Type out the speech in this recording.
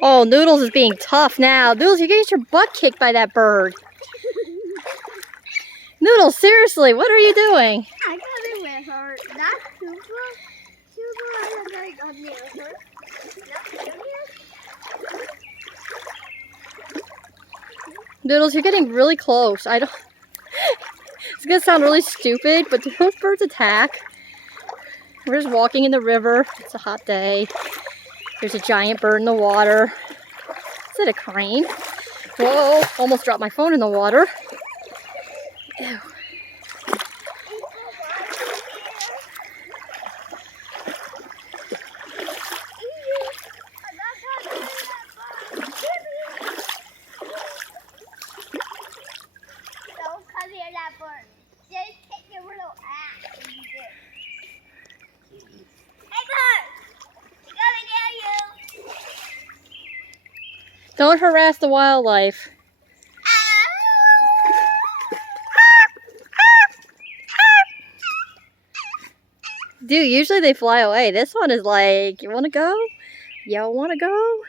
Oh, Noodles is being tough now. Noodles, you're gonna get your butt kicked by that bird. Noodles, seriously, what are you doing? I got it with her. That's super. Super on near her. Noodles, you're getting really close. I don't. It's gonna sound really stupid, but do those birds attack? We're just walking in the river. It's a hot day. There's a giant bird in the water. Is it a crane? Whoa, almost dropped my phone in the water. Ew. Don't come near that bird. Just take your little ass and you do. Hey bird! It's coming near you! Don't harass the wildlife. Dude, usually they fly away. This one is like, you wanna go? Y'all wanna go?